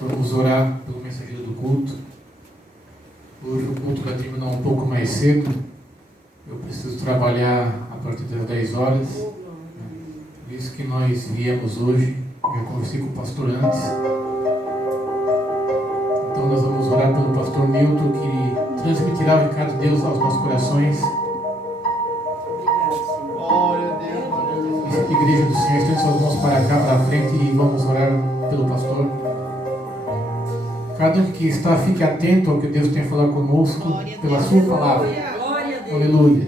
Vamos orar pelo mensageiro do culto. Hoje o culto vai terminar um pouco mais cedo. Eu preciso trabalhar a partir das 10 horas. Por isso que nós viemos hoje. Já conversei com o pastor antes. Então nós vamos orar pelo pastor Nilton, que transmitirá o recado de Deus aos nossos corações. Igreja do Senhor, estende suas mãos para cá, para a frente, e vamos orar pelo pastor. Cada um que está, fique atento ao que Deus tem a falar conosco pela sua palavra. Aleluia.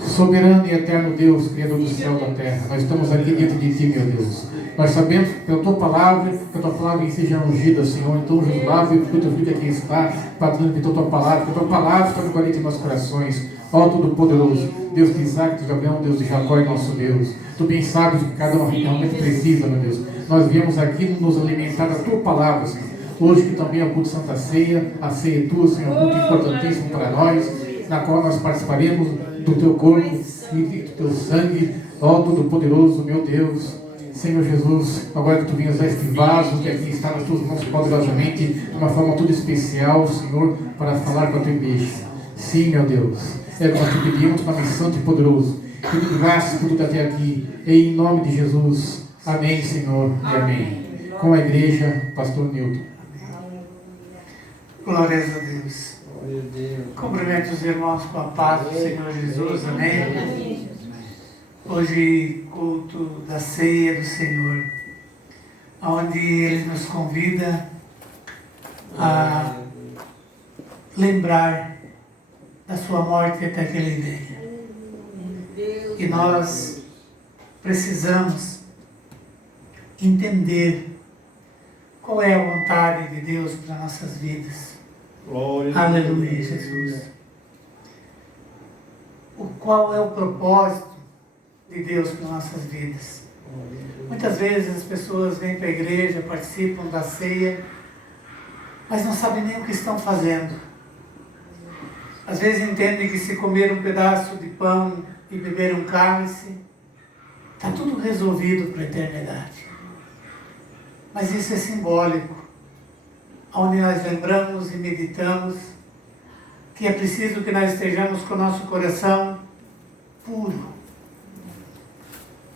Soberano e eterno Deus, Criador do céu e da terra, nós estamos aqui diante de Ti, meu Deus. Nós sabemos que a Tua palavra, que a Tua palavra seja ungida, Senhor. Então, Jesus, lave o Teu filho que aqui está, para transmitir a Tua palavra, que a Tua palavra está guardada em nossos corações. Ó Todo-Poderoso, Deus de Isaac, de Abraão, Deus de Jacó, nosso Deus. Tu bem sabes o que cada um realmente precisa, meu Deus. Nós viemos aqui nos alimentar da Tua palavra, Senhor. Hoje que também é o culto Santa Ceia, a ceia é Tua, Senhor, muito importantíssimo para nós, na qual nós participaremos do Teu corpo e do Teu sangue. Ó Todo-Poderoso, meu Deus. Senhor Jesus, agora que Tu vinhas a este vaso que aqui está nas Tuas mãos poderosamente, de uma forma toda especial, Senhor, para falar com a Tua igreja. Sim, meu Deus, é o que nós Te pedimos, Pai Santo e poderoso. Te graças por tudo até aqui, em nome de Jesus. Amém, Senhor, e amém. Com a igreja, Pastor Nilton. Glórias a Deus. Cumprimento os irmãos com a paz do Senhor Jesus. Amém. Hoje, culto da ceia do Senhor, onde Ele nos convida a lembrar da sua morte até que Ele venha. E nós precisamos entender qual é a vontade de Deus para nossas vidas. Aleluia, Jesus. Qual é o propósito de Deus para nossas vidas? Muitas vezes as pessoas vêm para a igreja, participam da ceia, mas não sabem nem o que estão fazendo. Às vezes entendem que se comer um pedaço de pão e beber um cálice, está tudo resolvido para a eternidade. Mas isso é simbólico, onde nós lembramos e meditamos que é preciso que nós estejamos com o nosso coração puro,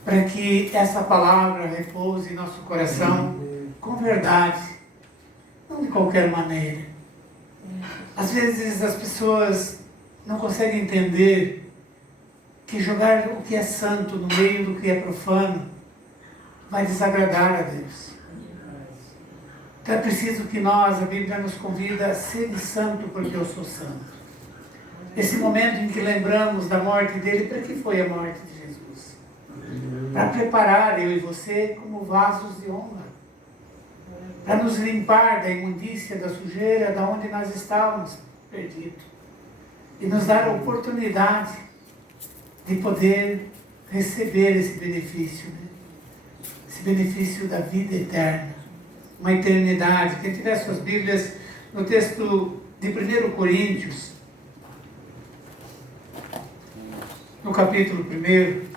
para que essa palavra repouse em nosso coração com verdade, não de qualquer maneira. Às vezes as pessoas não conseguem entender que jogar o que é santo no meio do que é profano vai desagradar a Deus. Então é preciso que nós, a Bíblia nos convida a ser santo porque eu sou santo. Esse momento em que lembramos da morte dele, para que foi a morte de Jesus? Para preparar eu e você como vasos de honra. Para nos limpar da imundícia, da sujeira, da onde nós estávamos perdidos. E nos dar a oportunidade de poder receber esse benefício, né? Esse benefício da vida eterna. Uma eternidade. Quem tiver suas Bíblias, no texto de 1 Coríntios, no capítulo 1,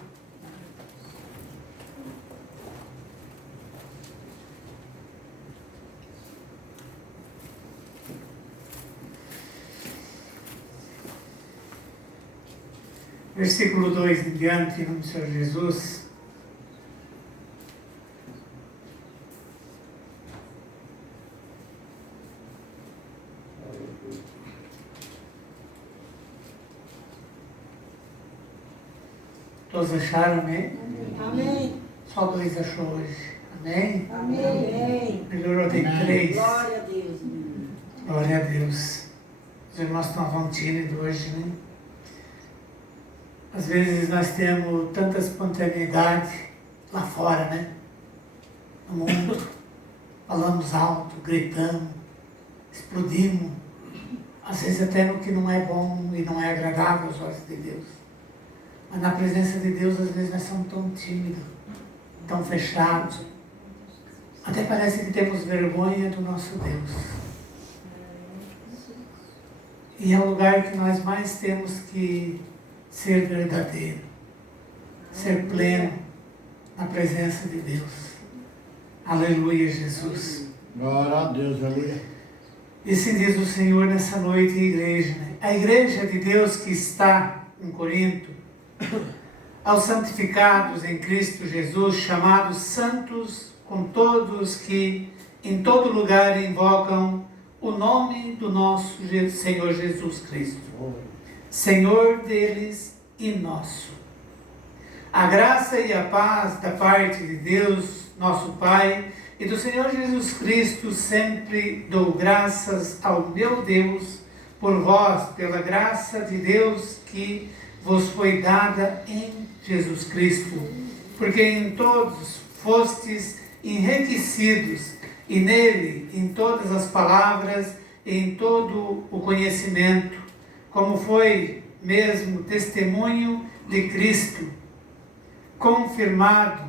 versículo 2 em diante, em nome do Senhor Jesus. Todos acharam, amém? Amém. Só 2 achou hoje, amém? Amém. Melhorou, tem 3. Glória a Deus. Glória a Deus. Os irmãos estão tímidos hoje, né? Às vezes nós temos tanta espontaneidade lá fora, né? No mundo. Falamos alto, gritamos, explodimos. Às vezes até no que não é bom e não é agradável aos olhos de Deus. Mas na presença de Deus, às vezes nós somos tão tímidos, tão fechados. Até parece que temos vergonha do nosso Deus. E é o lugar que nós mais temos que ser verdadeiro, ser pleno na presença de Deus. Aleluia, Jesus. Glória a Deus, aleluia. E assim diz o Senhor nessa noite, igreja, né? A igreja de Deus que está em Corinto, aos santificados em Cristo Jesus, chamados santos, com todos que em todo lugar invocam o nome do nosso Senhor Jesus Cristo, Senhor deles e nosso. A graça e a paz da parte de Deus, nosso Pai, e do Senhor Jesus Cristo, sempre dou graças ao meu Deus por vós, pela graça de Deus que vos foi dada em Jesus Cristo, porque em todos fostes enriquecidos, e nele, em todas as palavras, e em todo o conhecimento, como foi mesmo testemunho de Cristo, confirmado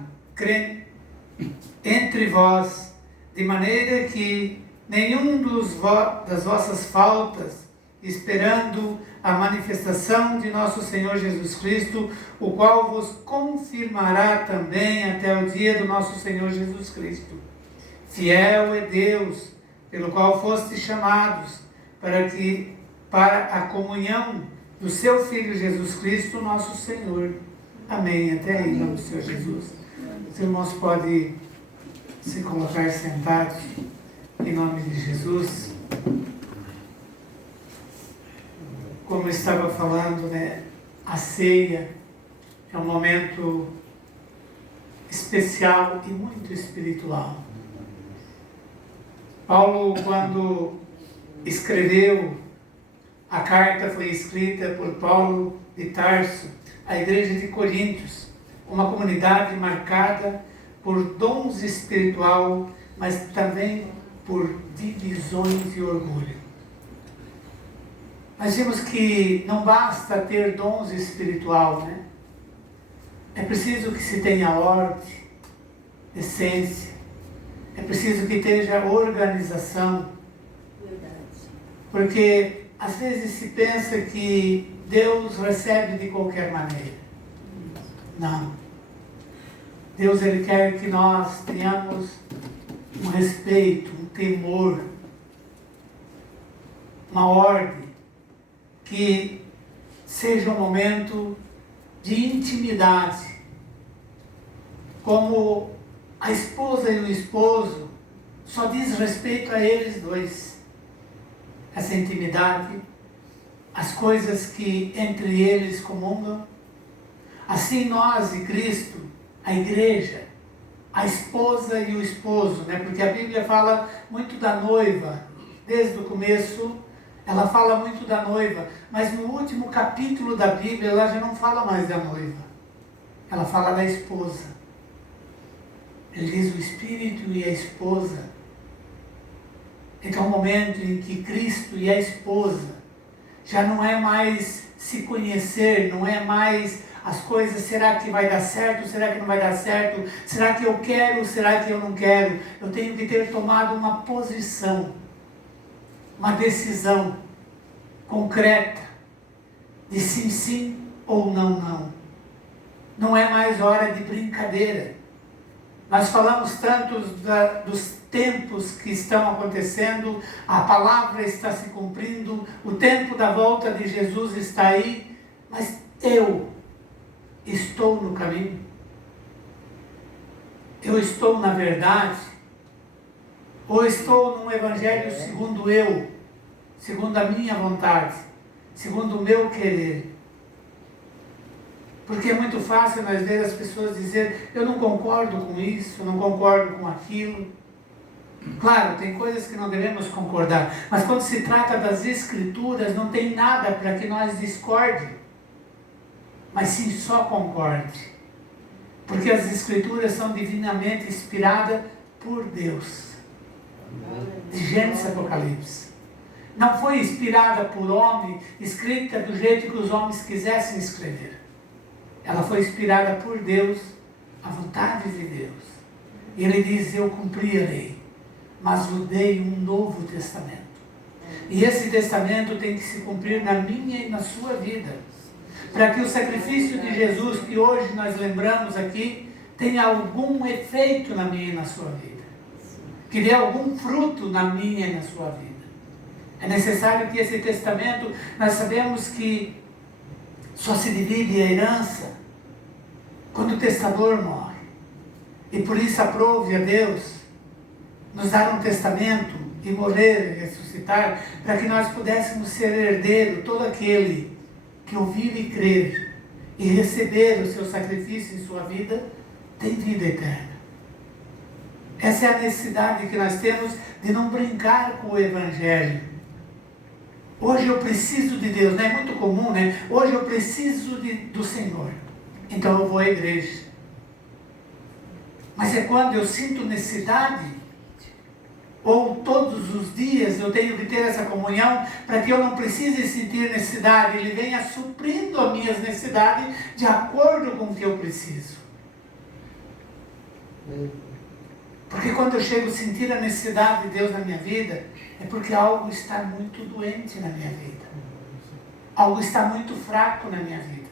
entre vós, de maneira que nenhum das vossas faltas, esperando a manifestação de nosso Senhor Jesus Cristo, o qual vos confirmará também até o dia do nosso Senhor Jesus Cristo. Fiel é Deus, pelo qual fostes chamados, para a comunhão do seu Filho Jesus Cristo, nosso Senhor. Amém. Até aí, em nome do Senhor Jesus. Os irmãos podem se colocar sentados, em nome de Jesus. Como eu estava falando, né, a ceia é um momento especial e muito espiritual. Paulo, quando escreveu, a carta foi escrita por Paulo de Tarso, à igreja de Coríntios, uma comunidade marcada por dons espiritual, mas também por divisões e orgulho. Nós vimos que não basta ter dons espiritual, né? É preciso que se tenha ordem, essência. É preciso que tenha organização. Verdade. Porque às vezes se pensa que Deus recebe de qualquer maneira. Não. Deus, Ele quer que nós tenhamos um respeito, um temor, uma ordem, que seja um momento de intimidade, como a esposa e o esposo, só diz respeito a eles dois. Essa intimidade, as coisas que entre eles comungam. Assim nós e Cristo, a igreja, a esposa e o esposo, né? Porque a Bíblia fala muito da noiva, desde o começo, ela fala muito da noiva, mas no último capítulo da Bíblia, ela já não fala mais da noiva, ela fala da esposa. Ele diz o Espírito e a esposa. Então é um momento em que Cristo e a esposa já não é mais se conhecer, não é mais as coisas, será que vai dar certo, será que não vai dar certo, será que eu quero, será que eu não quero. Eu tenho que ter tomado uma posição, uma decisão concreta de sim, sim ou não, não. Não é mais hora de brincadeira. Nós falamos tanto dos tempos que estão acontecendo, a palavra está se cumprindo, o tempo da volta de Jesus está aí, mas eu estou no caminho? Eu estou na verdade? Ou estou num evangelho segundo eu, segundo a minha vontade, segundo o meu querer? Porque é muito fácil nós ver as pessoas dizer, eu não concordo com isso, eu não concordo com aquilo. Claro, tem coisas que não devemos concordar, mas quando se trata das Escrituras, não tem nada para que nós discorde, mas sim só concorde. Porque as Escrituras são divinamente inspiradas por Deus. De Gênesis a Apocalipse. Não foi inspirada por homem, escrita do jeito que os homens quisessem escrever. Ela foi inspirada por Deus, a vontade de Deus. E Ele diz, eu cumpri a lei, mas vos dei um novo testamento. E esse testamento tem que se cumprir na minha e na sua vida. Para que o sacrifício de Jesus, que hoje nós lembramos aqui, tenha algum efeito na minha e na sua vida. que dê algum fruto na minha e na sua vida. É necessário que esse testamento, nós sabemos que só se divide a herança quando o testador morre. E por isso aprove a Deus nos dar um testamento e morrer e ressuscitar, para que nós pudéssemos ser herdeiro, todo aquele que ouvir e crer e receber o seu sacrifício em sua vida, tem vida eterna. Essa é a necessidade que nós temos de não brincar com o Evangelho. Hoje eu preciso de Deus, não é muito comum, né? Hoje eu preciso do Senhor, então eu vou à igreja. Mas é quando eu sinto necessidade, ou todos os dias eu tenho que ter essa comunhão, para que eu não precise sentir necessidade, Ele venha suprindo as minhas necessidades de acordo com o que eu preciso. Porque quando eu chego a sentir a necessidade de Deus na minha vida, é porque algo está muito doente na minha vida. Algo está muito fraco na minha vida.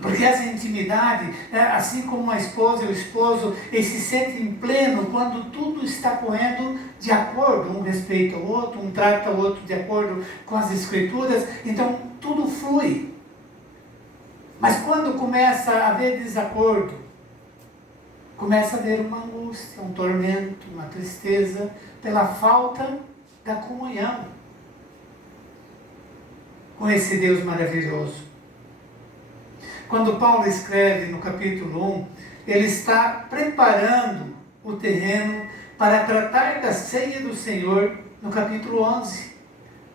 Porque essa intimidade, assim como a esposa e o esposo, eles se sentem pleno quando tudo está correndo de acordo, um respeita o outro, um trata o outro de acordo com as Escrituras, então tudo flui. Mas quando começa a haver desacordo, começa a haver uma angústia, um tormento, uma tristeza, pela falta da comunhão com esse Deus maravilhoso. Quando Paulo escreve no capítulo 1, ele está preparando o terreno para tratar da ceia do Senhor no capítulo 11.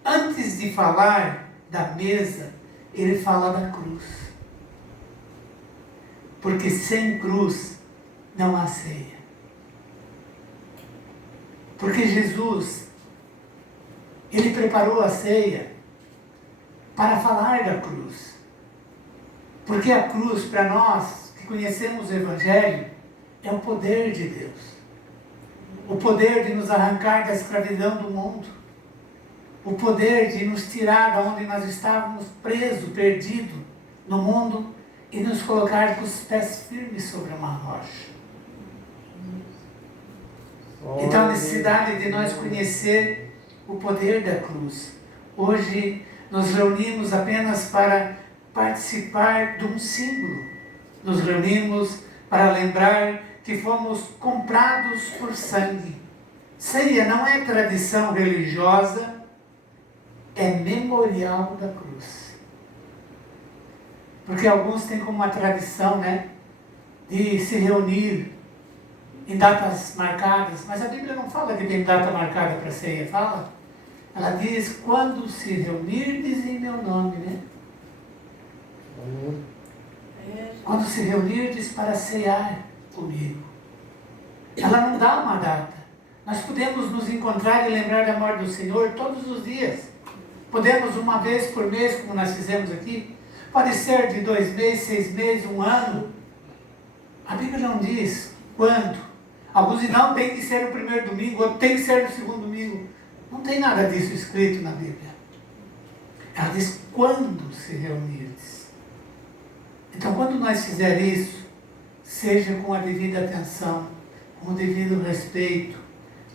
Antes de falar da mesa, ele fala da cruz. Porque sem cruz não há ceia. Porque Jesus, Ele preparou a ceia para falar da cruz. Porque a cruz, para nós que conhecemos o Evangelho, é o poder de Deus. O poder de nos arrancar da escravidão do mundo. O poder de nos tirar da onde nós estávamos presos, perdidos no mundo, e nos colocar com os pés firmes sobre uma rocha. Então a necessidade de nós conhecer o poder da cruz. Hoje nos reunimos apenas para participar de um símbolo. Nos reunimos para lembrar que fomos comprados por sangue. Ceia não é tradição religiosa, é memorial da cruz. Porque alguns têm como uma tradição, né, de se reunir em datas marcadas, mas a Bíblia não fala que tem data marcada para ceia, fala? Ela diz, quando se reunirdes em meu nome, né? Quando se reunirdes para cear comigo. Ela não dá uma data. Nós podemos nos encontrar e lembrar da morte do Senhor todos os dias. Podemos uma vez por mês, como nós fizemos aqui. Pode ser de 2 meses, 6 meses, 1 ano. A Bíblia não diz quando. Alguns dizem, não, tem que ser no primeiro domingo, outro tem que ser no segundo domingo. Não tem nada disso escrito na Bíblia. Ela diz, quando se reunirdes. Então, quando nós fizermos isso, seja com a devida atenção, com o devido respeito,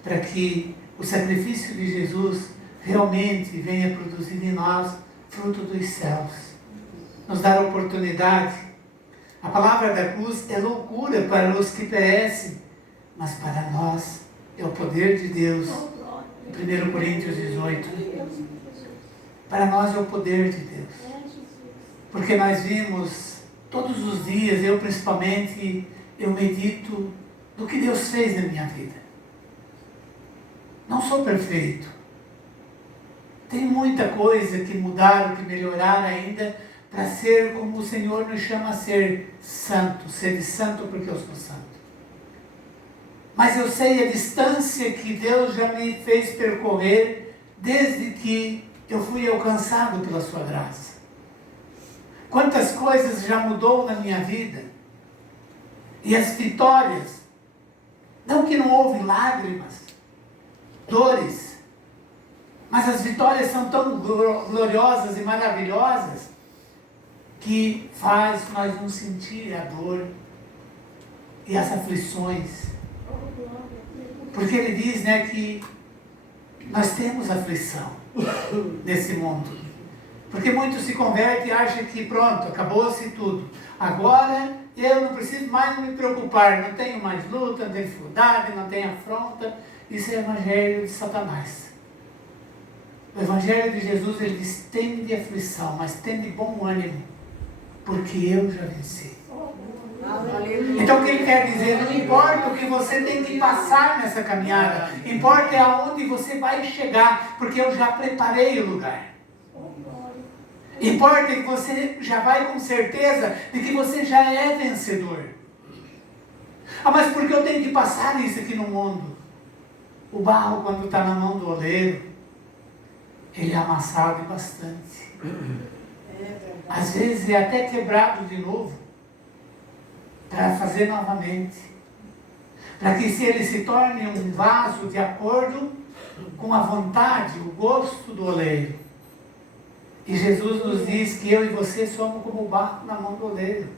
para que o sacrifício de Jesus realmente venha produzir em nós fruto dos céus. Nos dar a oportunidade. A palavra da cruz é loucura para os que perecem, mas para nós é o poder de Deus. 1 Coríntios 18. Para nós é o poder de Deus. Porque nós vimos todos os dias, eu principalmente, eu medito do que Deus fez na minha vida. Não sou perfeito. Tem muita coisa que mudar, que melhorar ainda, para ser como o Senhor nos chama a ser santo. Ser santo porque eu sou santo. Mas eu sei a distância que Deus já me fez percorrer desde que eu fui alcançado pela sua graça. Quantas coisas já mudou na minha vida. E as vitórias, não que não houve lágrimas, dores, mas as vitórias são tão gloriosas e maravilhosas que faz nós não sentir a dor e as aflições. Porque ele diz, né, que nós temos aflição nesse mundo. Porque muitos se convertem e acham que pronto, acabou-se tudo. Agora eu não preciso mais me preocupar, não tenho mais luta, não tenho dificuldade, não tenho afronta. Isso é o evangelho de Satanás. O evangelho de Jesus, ele diz, tem de aflição, mas tem de bom ânimo, porque eu já venci. Então o que ele quer dizer? Não importa o que você tem que passar nessa caminhada, importa é aonde você vai chegar, porque eu já preparei o lugar. Importa que você já vai com certeza de que você já é vencedor. Ah, mas por que eu tenho que passar isso aqui no mundo? O barro, quando está na mão do oleiro, ele é amassado bastante. Às vezes é até quebrado de novo, para fazer novamente. Para que se ele se torne um vaso de acordo com a vontade, o gosto do oleiro. E Jesus nos diz que eu e você somos como o barro na mão do oleiro.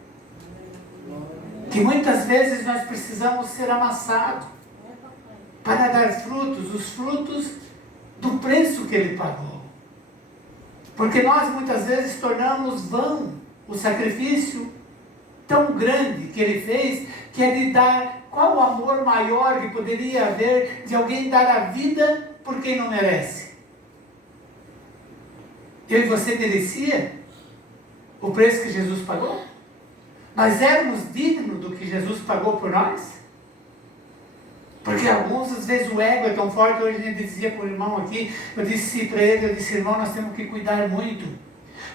Que muitas vezes nós precisamos ser amassados para dar frutos, os frutos do preço que ele pagou. Porque nós muitas vezes tornamos vão o sacrifício tão grande que ele fez, que é de dar, qual o amor maior que poderia haver de alguém dar a vida por quem não merece? Eu e você merecia o preço que Jesus pagou? Nós éramos dignos do que Jesus pagou por nós? Porque alguns, às vezes, o ego é tão forte. Hoje a gente dizia para o irmão aqui, eu disse para ele, eu disse, irmão, nós temos que cuidar muito.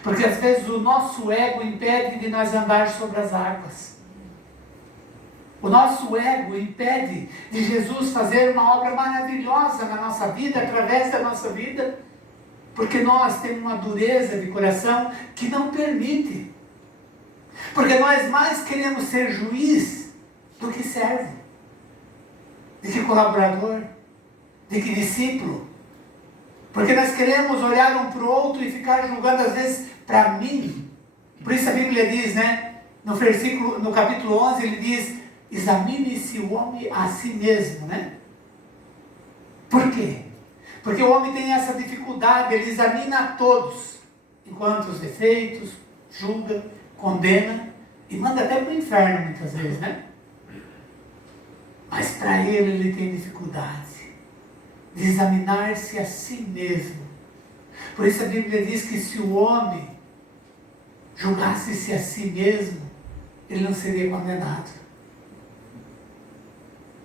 Porque às vezes o nosso ego impede de nós andar sobre as águas. O nosso ego impede de Jesus fazer uma obra maravilhosa na nossa vida, através da nossa vida. Porque nós temos uma dureza de coração que não permite. Porque nós mais queremos ser juiz do que servo. De que colaborador, de que discípulo. Porque nós queremos olhar um para o outro e ficar julgando às vezes para mim. Por isso a Bíblia diz, né, no capítulo 11, ele diz, examine-se o homem a si mesmo, né? Por quê? Porque o homem tem essa dificuldade, ele examina a todos, enquanto os defeitos, julga, condena e manda até para o inferno muitas vezes, né? Mas para ele tem dificuldade de examinar-se a si mesmo. Por isso a Bíblia diz que se o homem julgasse-se a si mesmo, ele não seria condenado.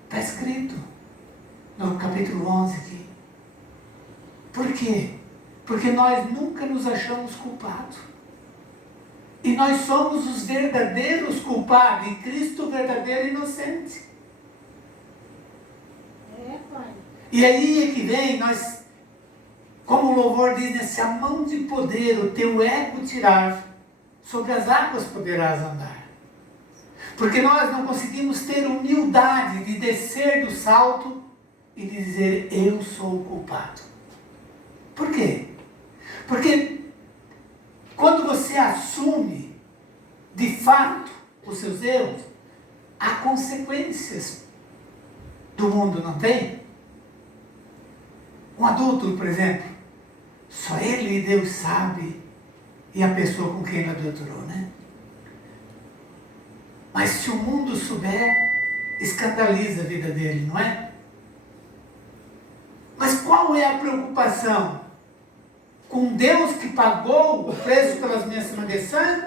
Está escrito no capítulo 11 aqui. Por quê? Porque nós nunca nos achamos culpados. E nós somos os verdadeiros culpados, e Cristo o verdadeiro inocente. E aí é que vem, nós, como o louvor diz, né, se a mão de poder o teu ego tirar, sobre as águas poderás andar. Porque nós não conseguimos ter humildade de descer do salto e dizer, eu sou o culpado. Por quê? Porque quando você assume de fato os seus erros, há consequências do mundo, não tem? Um adulto, por exemplo, só ele e Deus sabe, e a pessoa com quem ele adulterou, né? Mas se o mundo souber, escandaliza a vida dele, não é? Mas qual é a preocupação? Com Deus que pagou o preço pelas minhas transgressões,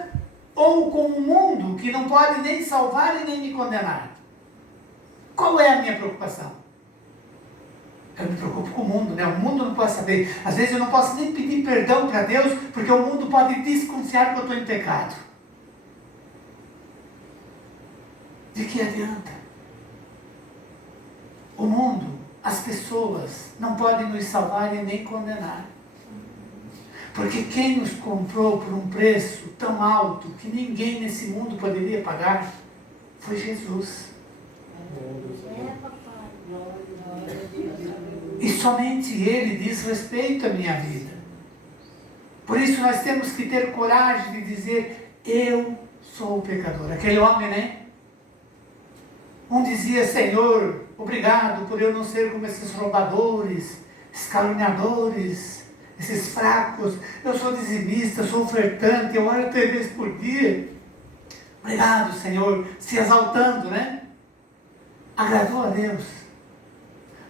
ou com o mundo que não pode nem salvar e nem me condenar? Qual é a minha preocupação? Eu me preocupo com o mundo, né? O mundo não pode saber. Às vezes eu não posso nem pedir perdão para Deus, porque o mundo pode desconfiar que eu estou em pecado. De que adianta? O mundo, as pessoas, não podem nos salvar e nem condenar. Porque quem nos comprou por um preço tão alto que ninguém nesse mundo poderia pagar, foi Jesus. E somente Ele diz respeito à minha vida. Por isso nós temos que ter coragem de dizer, eu sou o pecador. Aquele homem, né? Um dizia, Senhor, obrigado por eu não ser como esses roubadores, esses caluniadores, esses fracos. Eu sou dizimista, sou ofertante, eu oro 3 vezes por dia. Obrigado, Senhor, se exaltando, né? Agradou a Deus.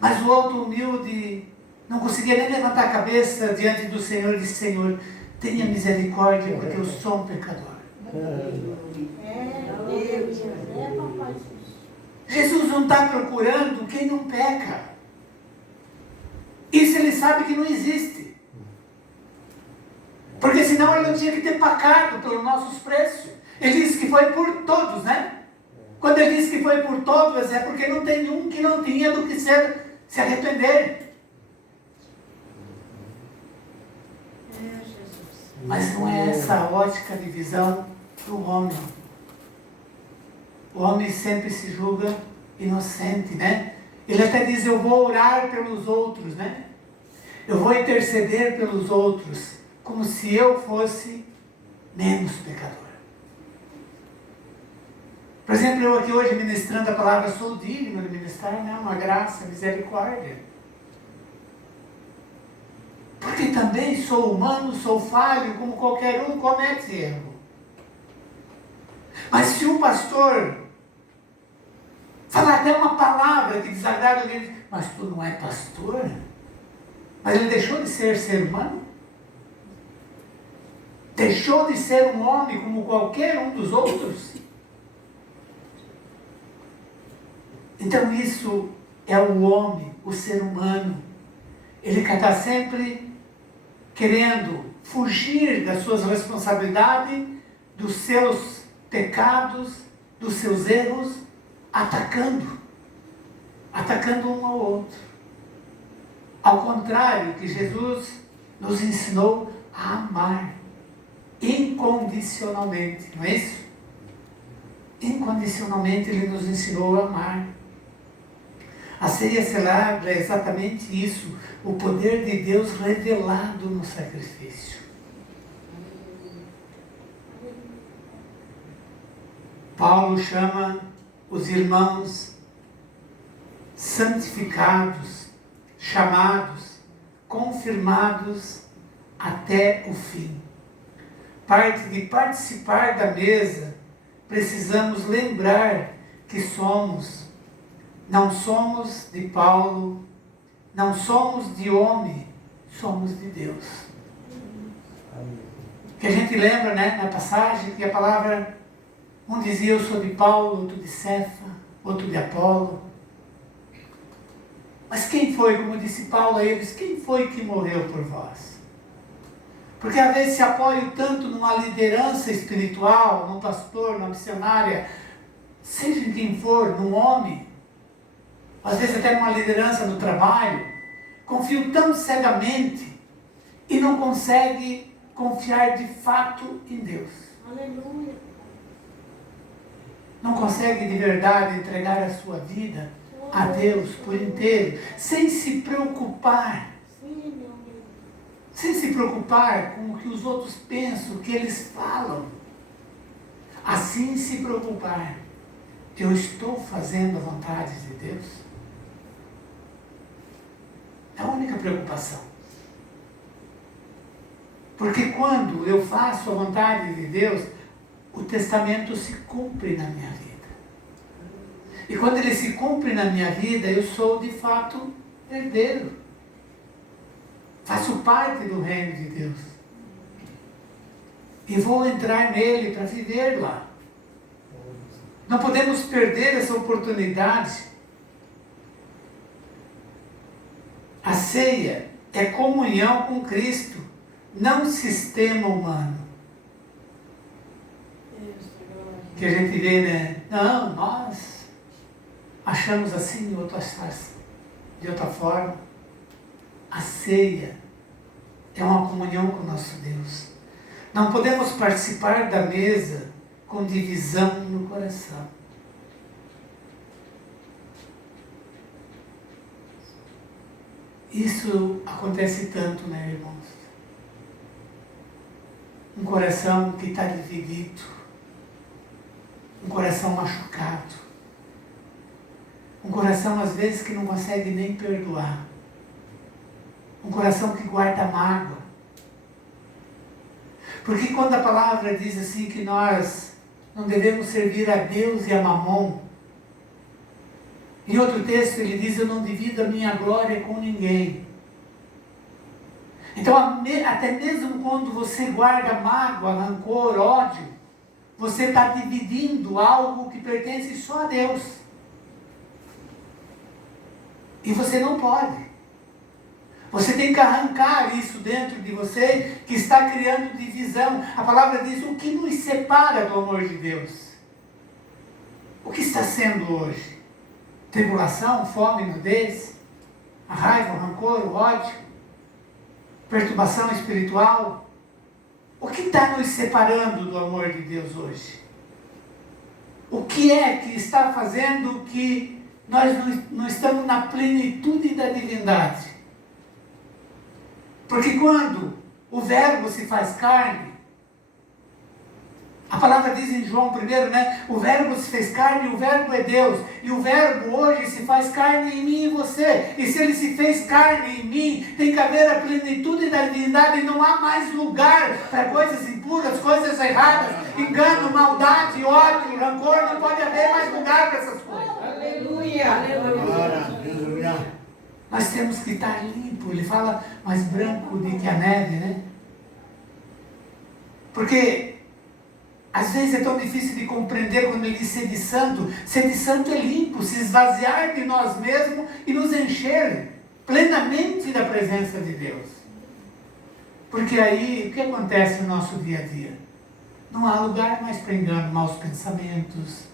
Mas o outro humilde não conseguia nem levantar a cabeça diante do Senhor e disse: Senhor, tenha misericórdia, porque eu sou um pecador. Deus. Papai Jesus. Jesus não está procurando quem não peca. Isso ele sabe que não existe. Porque senão ele não tinha que ter pagado pelos nossos preços. Ele disse que foi por todos, né? Quando ele disse que foi por todos, é porque não tem um que não tinha do que se arrepender. Mas não é essa a ótica de visão do homem. O homem sempre se julga inocente, né? Ele até diz: eu vou orar pelos outros, né? Eu vou interceder pelos outros, como se eu fosse menos pecador. Por exemplo, eu aqui hoje ministrando a palavra, sou digno de ministrar, né? Uma graça, misericórdia. Porque também sou humano, sou falho, como qualquer um comete erro. Mas se o pastor falar até uma palavra que desagrada alguém, mas tu não é pastor? Mas ele deixou de ser humano? Deixou de ser um homem como qualquer um dos outros? Então isso é o homem, o ser humano. Ele está sempre querendo fugir das suas responsabilidades, dos seus pecados, dos seus erros, atacando um ao outro. Ao contrário, que Jesus nos ensinou a amar incondicionalmente, não é isso? Incondicionalmente ele nos ensinou a amar. A ceia celebra exatamente isso, o poder de Deus revelado no sacrifício. Paulo chama os irmãos santificados, chamados, confirmados até o fim. Parte de participar da mesa, precisamos lembrar que não somos de Paulo, não somos de homem, somos de Deus. Que a gente lembra, né, na passagem, que a palavra, um dizia: eu sou de Paulo, outro de Cefa, outro de Apolo. Mas quem foi, como disse Paulo a eles, quem foi que morreu por vós? Porque às vezes se apoia tanto numa liderança espiritual, num pastor, numa missionária, seja quem for, num homem, às vezes até numa liderança no trabalho, confio tão cegamente e não consegue confiar de fato em Deus. Aleluia. Não consegue de verdade entregar a sua vida a Deus por inteiro, sem se preocupar. Sim, meu Deus. Sem se preocupar com o que os outros pensam, o que eles falam. Assim se preocupar: eu estou fazendo a vontade de Deus? É a única preocupação. Porque quando eu faço a vontade de Deus, o testamento se cumpre na minha vida. E quando ele se cumpre na minha vida, eu sou de fato herdeiro. Faço parte do reino de Deus. E vou entrar nele para viver lá. Não podemos perder essa oportunidade. A ceia é comunhão com Cristo, não sistema humano. Que a gente vê, né? Não, nós achamos assim, o outro achar de outra forma. A ceia é uma comunhão com o nosso Deus. Não podemos participar da mesa com divisão no coração. Isso acontece tanto, né, irmãos? Um coração que está dividido, um coração machucado, Um coração, às vezes, que não consegue nem perdoar. Um coração que guarda mágoa. Porque quando a palavra diz assim que nós não devemos servir a Deus e a Mamon, em outro texto ele diz, eu não divido a minha glória com ninguém. Então, até mesmo quando você guarda mágoa, rancor, ódio, você está dividindo algo que pertence só a Deus. E você não pode. Você tem que arrancar isso dentro de você, que está criando divisão. A palavra diz, o que nos separa do amor de Deus? O que está sendo hoje? Tribulação, fome, nudez, a raiva, o rancor, o ódio, perturbação espiritual? O que está nos separando do amor de Deus hoje? O que é que está fazendo que nós não estamos na plenitude da divindade? Porque quando o verbo se faz carne, a palavra diz em João 1, né? O verbo se fez carne e o verbo é Deus. E o verbo hoje se faz carne em mim e você. E se ele se fez carne em mim, tem que haver a plenitude da divindade. E não há mais lugar para coisas impuras, coisas erradas, engano, maldade, ódio, rancor. Não pode haver mais lugar para essas coisas. Aleluia. Glória a Deus, aleluia. Nós temos que estar limpo. Ele fala mais branco do que a neve, né? Porque às vezes é tão difícil de compreender quando ele diz ser de santo. Ser de santo é limpo, se esvaziar de nós mesmos e nos encher plenamente da presença de Deus. Porque aí, o que acontece no nosso dia a dia? Não há lugar mais para engano, maus pensamentos,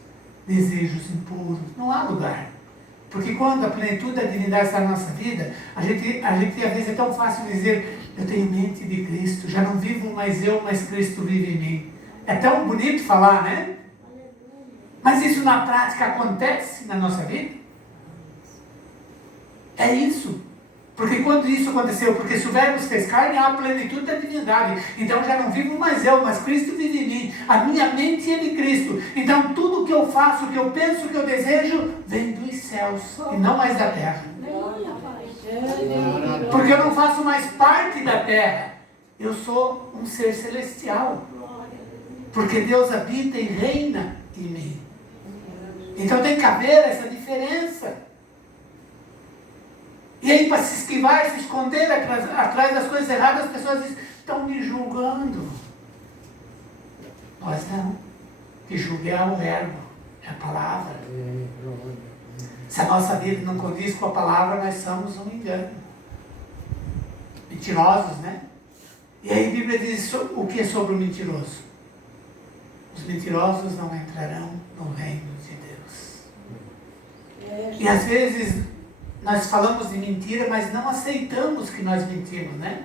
desejos impuros. Não há lugar. Porque quando a plenitude da divindade está na nossa vida, a gente às vezes é tão fácil dizer, eu tenho mente de Cristo, já não vivo mais eu, mas Cristo vive em mim. É tão bonito falar, né? Mas isso na prática acontece na nossa vida? É isso. Porque quando isso aconteceu, porque se o verbo se fez carne, há a plenitude da divindade. Então já não vivo mais eu, mas Cristo vive em mim. A minha mente é de Cristo. Então tudo que eu faço, que eu penso, que eu desejo, vem dos céus e não mais da terra. Porque eu não faço mais parte da terra. Eu sou um ser celestial. Porque Deus habita e reina em mim. Então tem que haver essa diferença. E aí, para se esquivar, se esconder atrás das coisas erradas, as pessoas dizem, estão me julgando. Nós não. Que julgue é o verbo, é a palavra. Se a nossa vida não condiz com a palavra, nós somos um engano. Mentirosos, né? E aí a Bíblia diz o que é sobre o mentiroso? Os mentirosos não entrarão no reino de Deus. E às vezes nós falamos de mentira, mas não aceitamos que nós mentimos, né?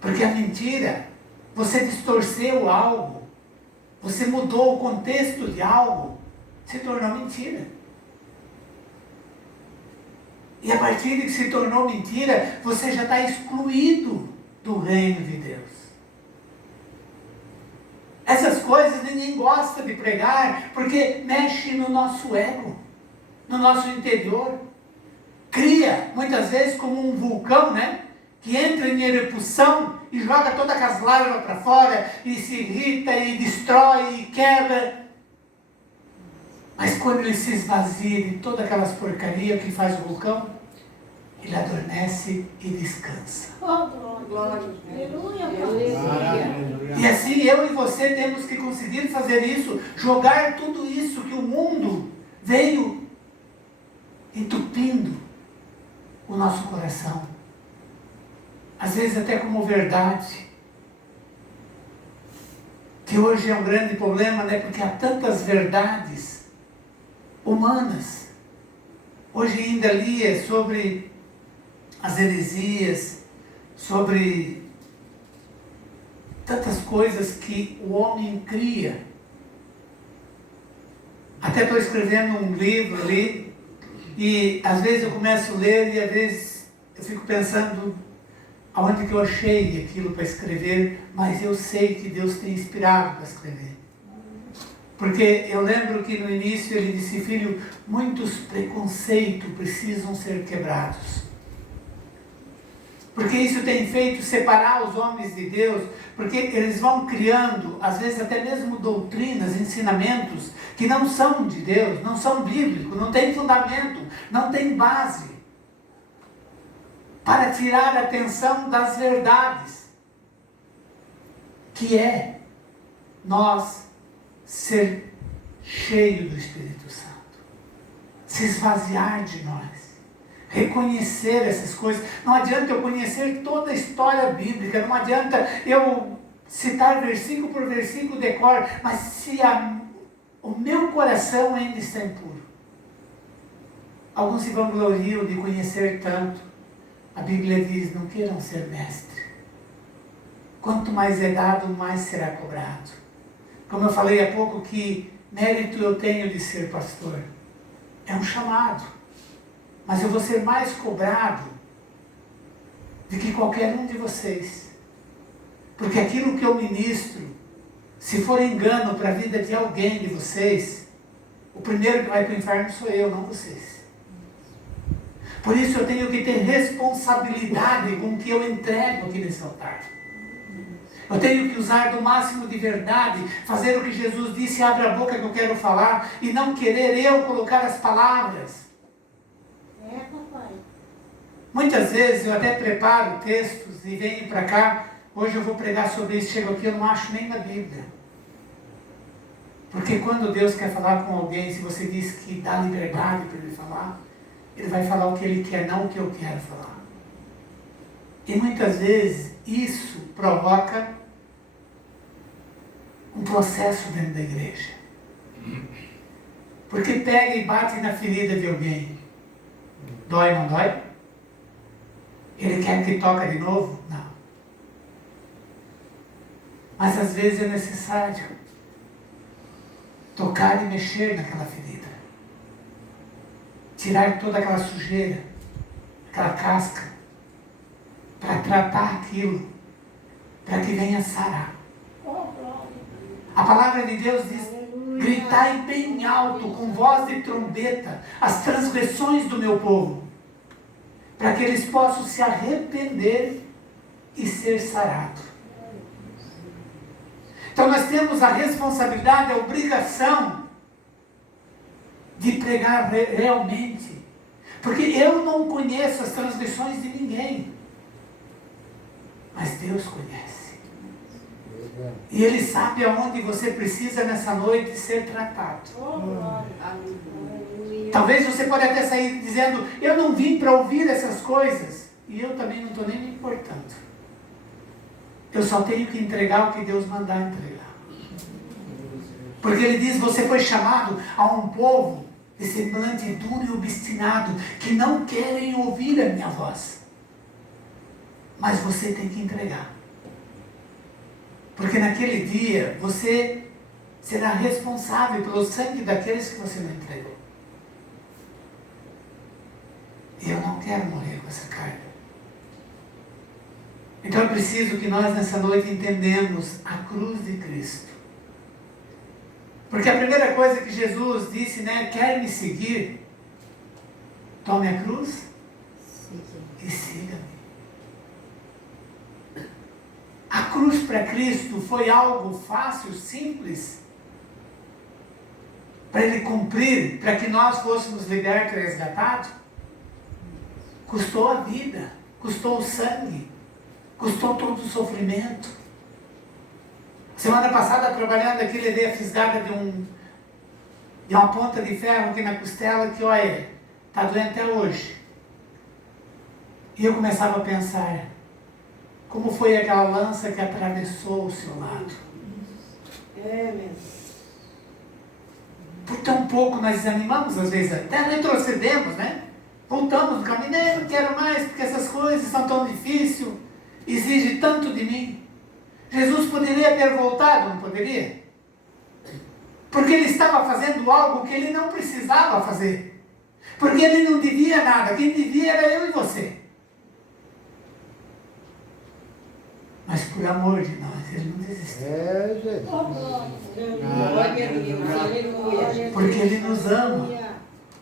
Porque a mentira, você distorceu algo, você mudou o contexto de algo, se tornou mentira. E a partir de que se tornou mentira, você já está excluído do reino de Deus. Essas coisas ninguém gosta de pregar, porque mexe no nosso ego, no nosso interior. Cria, muitas vezes, como um vulcão, né? Que entra em erupção e joga todas as lágrimas para fora, e se irrita, e destrói, e quebra. Mas quando ele se esvazia de todas aquelas porcarias que faz o vulcão, ele adormece e descansa. Glória. Aleluia. E assim eu e você temos que conseguir fazer isso, jogar tudo isso que o mundo veio entupindo o nosso coração. Às vezes até como verdade. Que hoje é um grande problema, né? Porque há tantas verdades humanas. Hoje ainda lia sobre as heresias, sobre tantas coisas que o homem cria. Até estou escrevendo um livro ali, e às vezes eu começo a ler e às vezes eu fico pensando aonde que eu achei aquilo para escrever, mas eu sei que Deus tem inspirado para escrever. Porque eu lembro que no início ele disse: filho, muitos preconceitos precisam ser quebrados. Porque isso tem feito separar os homens de Deus, porque eles vão criando, às vezes até mesmo doutrinas, ensinamentos, que não são de Deus, não são bíblicos, não tem fundamento, não tem base, para tirar a atenção das verdades, que é nós ser cheio do Espírito Santo, se esvaziar de nós, reconhecer essas coisas. Não adianta eu conhecer toda a história bíblica, não adianta eu citar versículo por versículo de cor, mas se o meu coração ainda está impuro. Alguns se vangloriam de conhecer tanto. A Bíblia diz: não queiram ser mestre. Quanto mais é dado, mais será cobrado. Como eu falei há pouco, que mérito eu tenho de ser pastor. É um chamado. Mas eu vou ser mais cobrado do que qualquer um de vocês. Porque aquilo que eu ministro, se for engano para a vida de alguém de vocês, o primeiro que vai para o inferno sou eu, não vocês. Por isso eu tenho que ter responsabilidade com o que eu entrego aqui nesse altar. Eu tenho que usar do máximo de verdade, fazer o que Jesus disse: abre a boca que eu quero falar, e não querer eu colocar as palavras. É, papai. Muitas vezes eu até preparo textos e venho para cá. Hoje eu vou pregar sobre isso, chego aqui, eu não acho nem na Bíblia. Porque quando Deus quer falar com alguém, se você diz que dá liberdade para ele falar, ele vai falar o que ele quer, não o que eu quero falar. E muitas vezes isso provoca um processo dentro da igreja. Porque pega e bate na ferida de alguém. Dói ou não dói? Ele quer que toque de novo? Não. Mas às vezes é necessário tocar e mexer naquela ferida. Tirar toda aquela sujeira, aquela casca, para tratar aquilo, para que venha sarar. A palavra de Deus diz: gritai bem alto, com voz de trombeta, as transgressões do meu povo, para que eles possam se arrepender e ser sarados. Então nós temos a responsabilidade, a obrigação de pregar realmente. Porque eu não conheço as transgressões de ninguém, mas Deus conhece. E Ele sabe aonde você precisa nessa noite ser tratado. Talvez você pode até sair dizendo: eu não vim para ouvir essas coisas. E eu também não estou nem me importando. Eu só tenho que entregar o que Deus mandar entregar. Porque Ele diz: você foi chamado a um povo de semblante duro e obstinado, que não querem ouvir a minha voz. Mas você tem que entregar. Porque naquele dia você será responsável pelo sangue daqueles que você não entregou. E eu não quero morrer com essa carga. Então é preciso que nós nessa noite entendamos a cruz de Cristo. Porque a primeira coisa que Jesus disse, né? Quer me seguir? Tome a cruz e siga-me. A cruz para Cristo foi algo fácil, simples, para Ele cumprir, para que nós fôssemos libertos e resgatados. Custou a vida, custou o sangue, custou todo o sofrimento. Semana passada, trabalhando aqui, levei a fisgada de uma ponta de ferro aqui na costela, que olha, está doendo até hoje. E eu começava a pensar: como foi aquela lança que atravessou o seu lado? É mesmo. Por tão pouco nós desanimamos, às vezes até retrocedemos, né? Voltamos no caminho: não quero mais, porque essas coisas são tão difíceis, exige tanto de mim. Jesus poderia ter voltado, não poderia? Porque Ele estava fazendo algo que Ele não precisava fazer. Porque Ele não devia nada, quem devia era eu e você. Mas por amor de nós, Ele não desistiu. É, Jesus. Glória a Deus. Aleluia. Porque Ele nos ama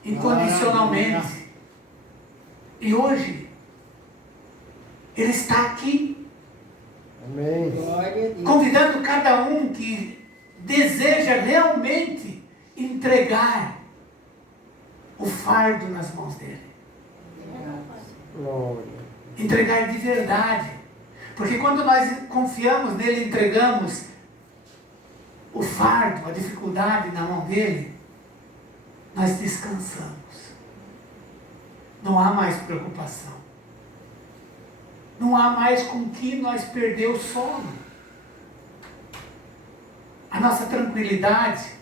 incondicionalmente. E hoje, Ele está aqui, Amém. Glória a Deus. convidando cada um que deseja realmente entregar o fardo nas mãos dEle. Glória. Entregar de verdade. Porque quando nós confiamos nele, entregamos o fardo, a dificuldade na mão dele, nós descansamos. Não há mais preocupação. Não há mais com que nós perder o sono. A nossa tranquilidade.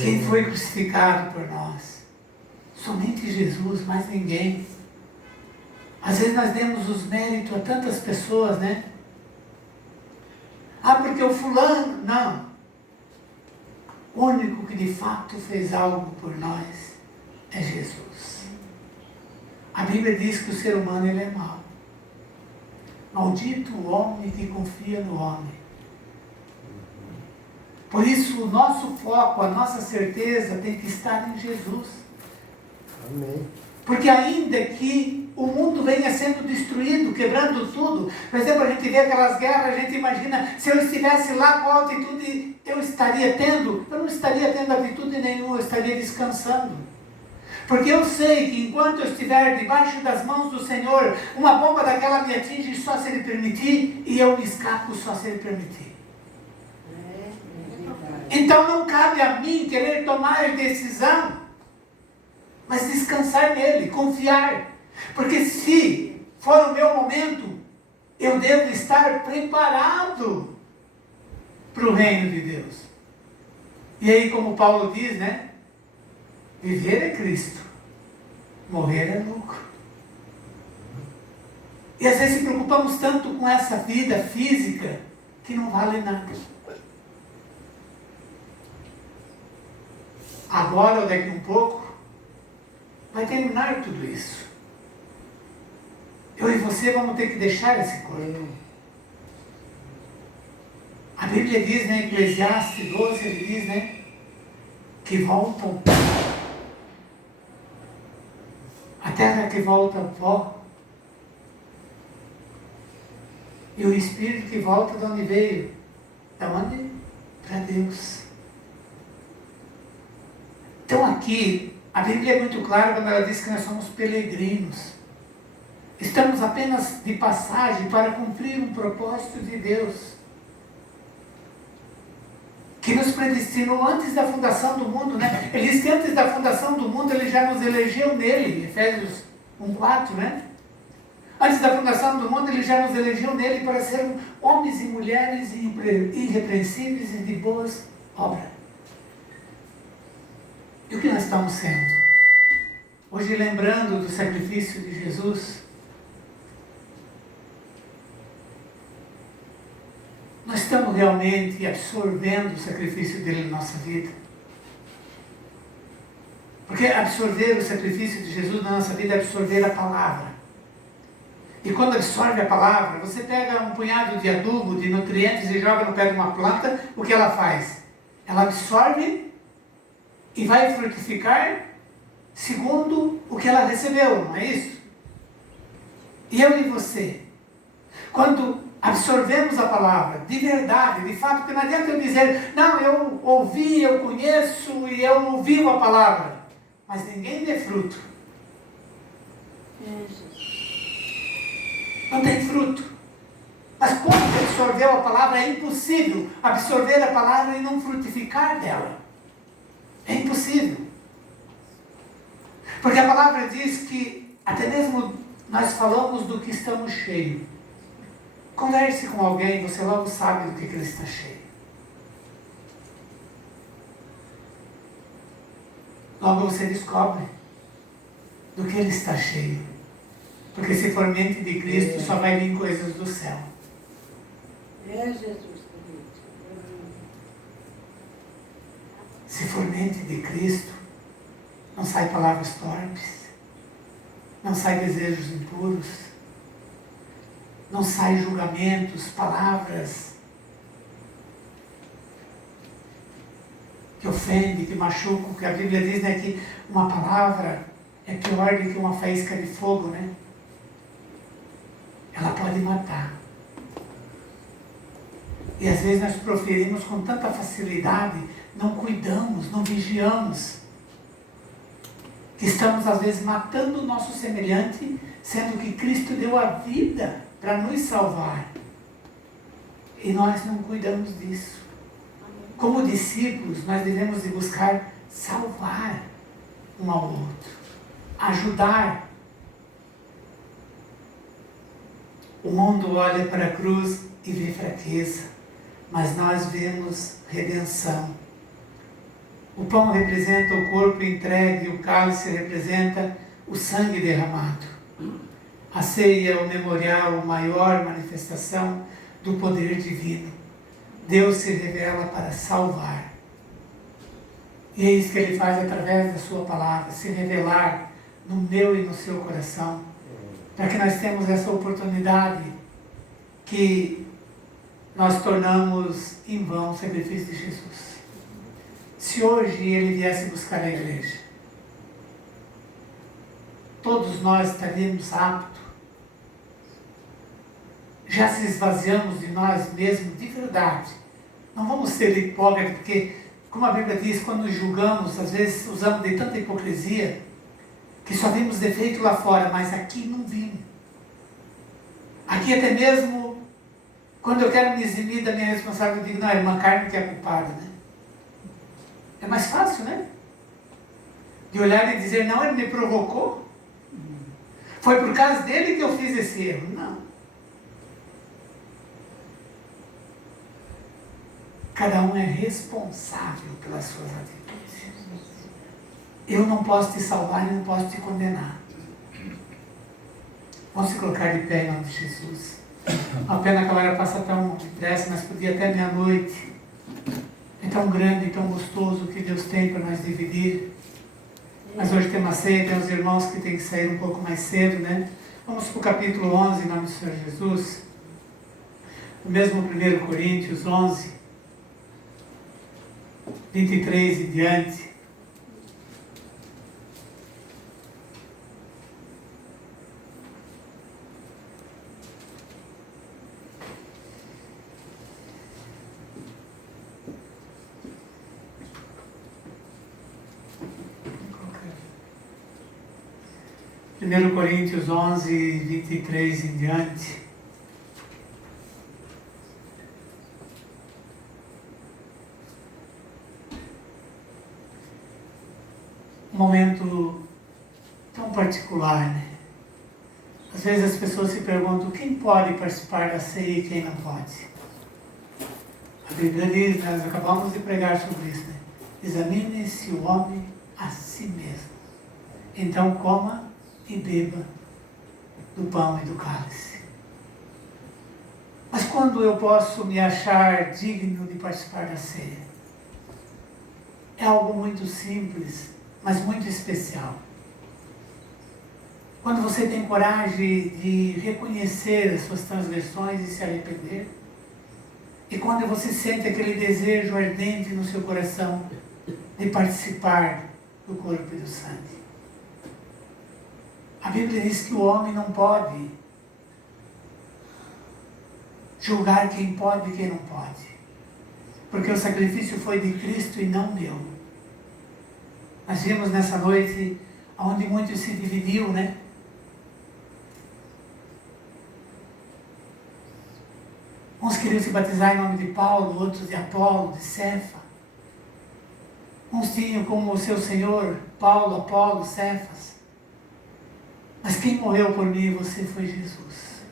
Quem foi crucificado por nós? Somente Jesus, mais ninguém. Às vezes nós demos os méritos a tantas pessoas, né? Ah, porque o fulano. Não. O único que de fato fez algo por nós é Jesus. A Bíblia diz que o ser humano ele é mau. Maldito o homem que confia no homem. Por isso o nosso foco, a nossa certeza tem que estar em Jesus. Amém. Porque ainda que o mundo venha sendo destruído, quebrando tudo, por exemplo, a gente vê aquelas guerras, a gente imagina, se eu estivesse lá, qual atitude eu estaria tendo? Eu não estaria tendo atitude nenhuma, eu estaria descansando. Porque eu sei que enquanto eu estiver debaixo das mãos do Senhor, uma bomba daquela me atinge só se Ele permitir, e eu me escapo só se Ele permitir. Então não cabe a mim querer tomar decisão, mas descansar nele, confiar. Porque se for o meu momento, eu devo estar preparado para o reino de Deus. E aí, como Paulo diz, né? Viver é Cristo, morrer é lucro. E às vezes se preocupamos tanto com essa vida física que não vale nada. Agora ou daqui a um pouco, vai terminar tudo isso. Eu e você vamos ter que deixar esse corpo. A Bíblia diz, né, em Eclesiastes 12, ele diz, né, que voltam. A terra que volta ao pó. E o Espírito que volta de onde veio. Da onde? Para Deus. Então aqui, a Bíblia é muito clara quando ela diz que nós somos peregrinos. Estamos apenas de passagem para cumprir um propósito de Deus. Que nos predestinou antes da fundação do mundo, né? Ele diz que antes da fundação do mundo, Ele já nos elegeu nele, Efésios 1:4, né? Antes da fundação do mundo, Ele já nos elegeu nele para sermos homens e mulheres irrepreensíveis e de boas obras. E o que nós estamos sendo? Hoje, lembrando do sacrifício de Jesus, nós estamos realmente absorvendo o sacrifício dele na nossa vida. Porque absorver o sacrifício de Jesus na nossa vida é absorver a palavra. E quando absorve a palavra, você pega um punhado de adubo, de nutrientes e joga no pé de uma planta, o que ela faz? Ela absorve e vai frutificar segundo o que ela recebeu, não é isso? E eu e você, quando absorvemos a palavra de verdade, de fato, porque não adianta eu dizer, não, eu ouvi, eu conheço e eu vivo a palavra, mas ninguém dê fruto. Não tem fruto. Mas quando absorveu a palavra, é impossível absorver a palavra e não frutificar dela. É impossível. Porque a palavra diz que até mesmo nós falamos do que estamos cheios. Converse com alguém, você logo sabe do que ele está cheio. Logo você descobre do que ele está cheio. Porque se for mente de Cristo, só vai vir coisas do céu. É Jesus. Se for mente de Cristo, não sai palavras torpes, não sai desejos impuros, não saem julgamentos, palavras que ofendem, que machucam, porque a Bíblia diz, né, que uma palavra é pior do que uma faísca de fogo, né? Ela pode matar. E às vezes nós proferimos com tanta facilidade, não cuidamos, não vigiamos, que estamos às vezes matando o nosso semelhante, sendo que Cristo deu a vida para nos salvar. E nós não cuidamos disso. Como discípulos, nós devemos de buscar salvar um ao outro, ajudar. O mundo olha para a cruz e vê fraqueza, mas nós vemos redenção. O pão representa o corpo entregue, o cálice representa o sangue derramado. A ceia é o memorial, a maior manifestação do poder divino. Deus se revela para salvar. E é isso que Ele faz através da sua palavra, se revelar no meu e no seu coração, para que nós tenhamos essa oportunidade que nós tornamos em vão o sacrifício de Jesus. Se hoje Ele viesse buscar a igreja, todos nós estaríamos aptos, já se esvaziamos de nós mesmos de verdade. Não vamos ser hipócritas, porque, como a Bíblia diz, quando nos julgamos, às vezes usamos de tanta hipocrisia, que só vimos defeito lá fora, mas aqui não vimos. Aqui até mesmo, quando eu quero me eximir da minha responsabilidade, eu digo, não, é uma carne que é culpada, né? É mais fácil, né? De olhar e dizer, não, ele me provocou. Foi por causa dele que eu fiz esse erro. Não. Cada um é responsável pelas suas atitudes. Eu não posso te salvar e não posso te condenar. Vamos se colocar de pé em nome de Jesus. A pena que a hora passa tão depressa, mas podia até meia-noite. É tão grande e tão gostoso o que Deus tem para nós dividir. Mas hoje tem uma ceia, tem os irmãos que têm que sair um pouco mais cedo, né? Vamos para o capítulo 11, em nome do Senhor Jesus. O mesmo 1 Coríntios 11, 23 e diante. Primeiro Coríntios 11, 23 em diante. Um momento tão particular, né? Às vezes as pessoas se perguntam quem pode participar da ceia e quem não pode. A Bíblia diz, nós acabamos de pregar sobre isso, né? Examine-se o homem a si mesmo. Então coma e beba do pão e do cálice. Mas quando eu posso me achar digno de participar da ceia? É algo muito simples, mas muito especial. Quando você tem coragem de reconhecer as suas transgressões e se arrepender, e quando você sente aquele desejo ardente no seu coração de participar do corpo e do sangue. A Bíblia diz que o homem não pode julgar quem pode e quem não pode. Porque o sacrifício foi de Cristo e não meu. Nós vimos nessa noite onde muito se dividiu, né? Uns queriam se batizar em nome de Paulo, outros de Apolo, de Cefa. Uns tinham como o seu Senhor Paulo, Apolo, Cefas. Mas quem morreu por mim e você foi Jesus.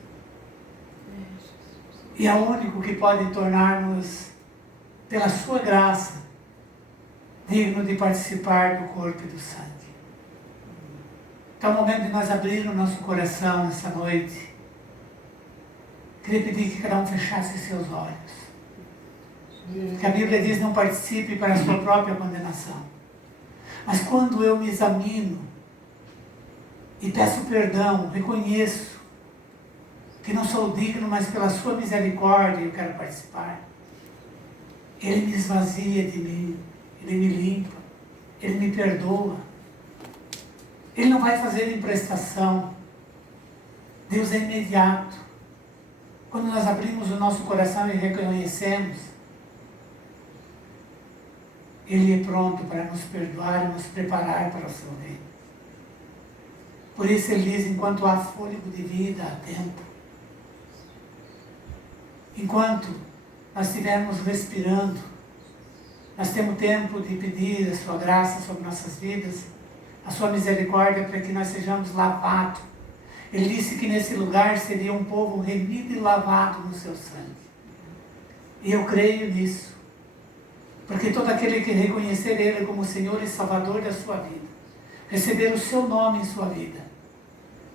E é o único que pode tornar-nos, pela sua graça, digno de participar do corpo e do sangue. Então é o momento de nós abrir o nosso coração nessa noite. Queria pedir que cada um fechasse seus olhos. Porque a Bíblia diz, não participe para a sua própria condenação. Mas quando eu me examino, e peço perdão, reconheço que não sou digno, mas pela sua misericórdia eu quero participar. Ele me esvazia de mim, Ele me limpa, Ele me perdoa. Ele não vai fazer emprestação. Deus é imediato. Quando nós abrimos o nosso coração e reconhecemos, Ele é pronto para nos perdoar e nos preparar para o seu reino. Por isso Ele diz, enquanto há fôlego de vida, há tempo. Enquanto nós estivermos respirando, nós temos tempo de pedir a sua graça sobre nossas vidas, a sua misericórdia para que nós sejamos lavados. Ele disse que nesse lugar seria um povo remido e lavado no seu sangue. E eu creio nisso. Porque todo aquele que reconhecer Ele como Senhor e Salvador da sua vida, receber o seu nome em sua vida,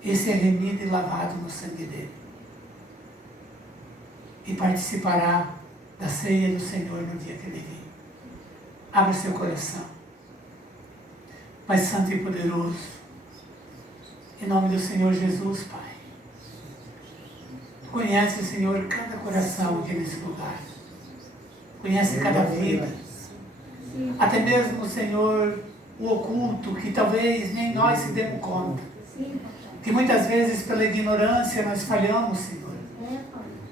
esse é remido e lavado no sangue dele. E participará da ceia do Senhor no dia que Ele vir. Abra seu coração. Pai Santo e Poderoso, em nome do Senhor Jesus, Pai. Tu conhece, Senhor, cada coração aqui nesse lugar. Conhece cada vida. Até mesmo, Senhor, o oculto, que talvez nem nós se demos conta. Que muitas vezes, pela ignorância, nós falhamos, Senhor,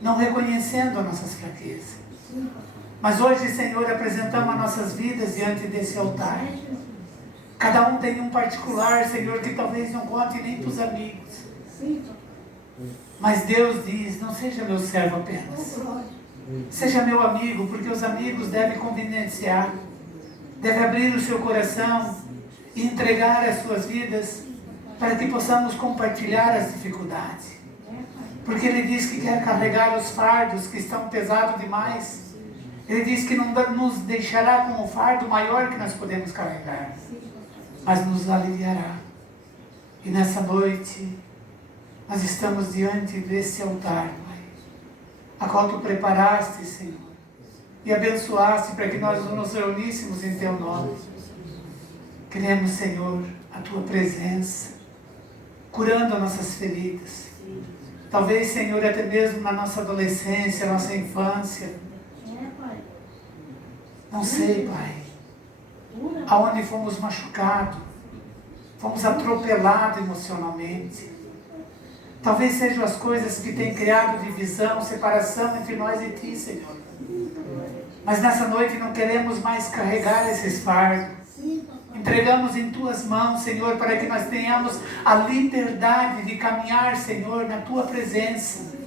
não reconhecendo as nossas fraquezas. Mas hoje, Senhor, apresentamos as nossas vidas diante desse altar. Cada um tem um particular, Senhor, que talvez não conte nem para os amigos. Mas Deus diz, não seja meu servo apenas. Seja meu amigo, porque os amigos devem confidenciar, devem abrir o seu coração e entregar as suas vidas para que possamos compartilhar as dificuldades. Porque Ele diz que quer carregar os fardos que estão pesados demais. Ele diz que não nos deixará com o fardo maior que nós podemos carregar, mas nos aliviará. E nessa noite, nós estamos diante desse altar, Pai, a qual Tu preparaste, Senhor, e abençoaste para que nós nos reuníssemos em Teu nome. Queremos, Senhor, a Tua presença, curando as nossas feridas. Talvez, Senhor, até mesmo na nossa adolescência, nossa infância. Não sei, Pai, aonde fomos machucados, fomos atropelados emocionalmente. Talvez sejam as coisas que têm criado divisão, separação entre nós e Ti, Senhor. Mas nessa noite não queremos mais carregar esses fardos. Entregamos em Tuas mãos, Senhor, para que nós tenhamos a liberdade de caminhar, Senhor, na Tua presença.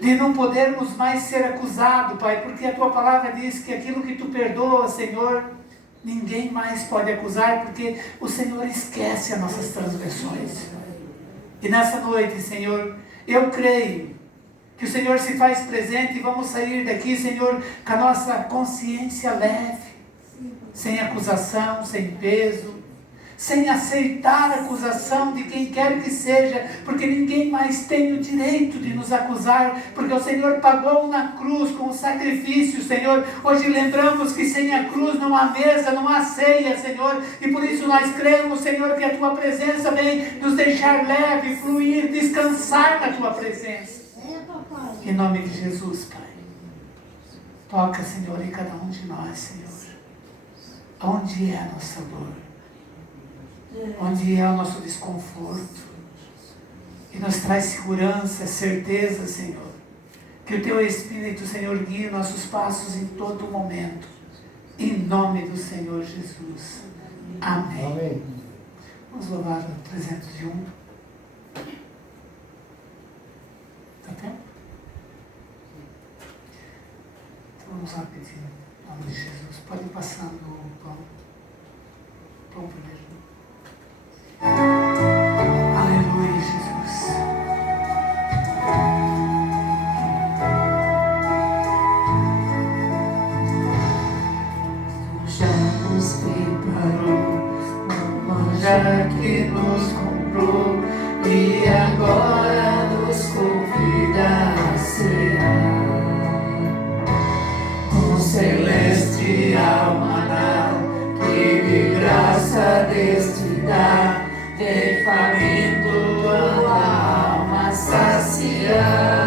De não podermos mais ser acusados, Pai, porque a Tua palavra diz que aquilo que Tu perdoa, Senhor, ninguém mais pode acusar, porque o Senhor esquece as nossas transgressões. E nessa noite, Senhor, eu creio que o Senhor se faz presente e vamos sair daqui, Senhor, com a nossa consciência leve, sem acusação, sem peso, sem aceitar a acusação de quem quer que seja, porque ninguém mais tem o direito de nos acusar, porque o Senhor pagou na cruz com o sacrifício, Senhor. Hoje lembramos que sem a cruz não há mesa, não há ceia, Senhor, e por isso nós cremos, Senhor, que a Tua presença vem nos deixar leve, fluir, descansar na Tua presença. Em nome de Jesus, Pai. Toca, Senhor, em cada um de nós, Senhor. Onde é a nossa dor? Onde é o nosso desconforto? E nos traz segurança, certeza, Senhor, que o Teu Espírito, Senhor, guie nossos passos em todo momento. Em nome do Senhor Jesus. Amém. Amém. Vamos louvar o 301. Está tempo? Então vamos lá pedir em nome de Jesus. Pode ir passando o pão. Pão primeiro. Aleluia, Jesus. Já nos preparou um manjar que nos comprou e agora nos convida a cear com celestial maná que de graça deste dá. Tem faminto a alma saciar.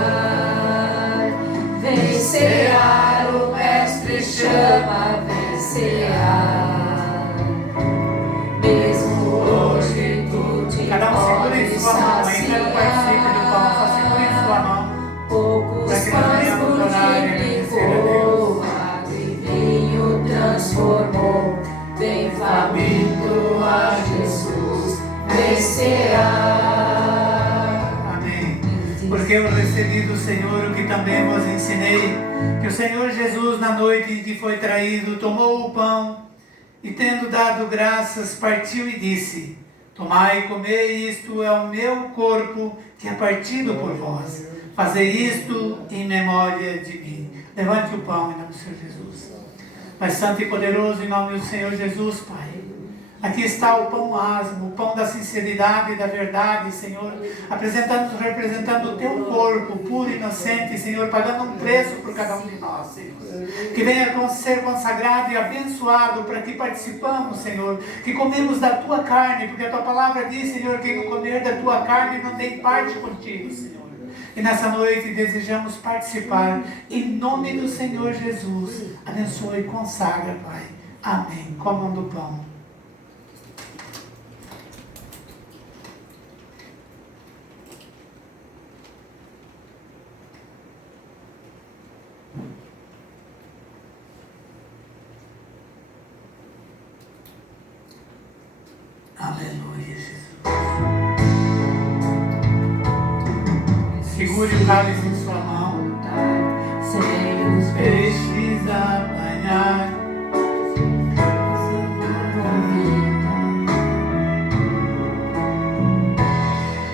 porque eu recebi do Senhor o que também vos ensinei, que o Senhor Jesus, na noite em que foi traído, tomou o pão e, tendo dado graças, partiu e disse: tomai e comei, isto é o meu corpo que é partido por vós. Fazei isto em memória de mim. Levante o pão em nome do Senhor Jesus. Pai santo e poderoso, em nome do Senhor Jesus, Pai. Aqui está o pão asmo, o pão da sinceridade e da verdade, Senhor, representando o teu corpo puro e inocente, Senhor, pagando um preço por cada um de nós, Senhor. Que venha ser consagrado e abençoado para que participamos, Senhor, que comemos da tua carne, porque a tua palavra diz, Senhor, que no comer da tua carne não tem parte contigo, Senhor. E nessa noite desejamos participar, em nome do Senhor Jesus. Abençoe e consagra, Pai. Amém. Comam do pão. Aleluia, Jesus. Segure o cálice em sua mão. Sem os Peixes a banhar.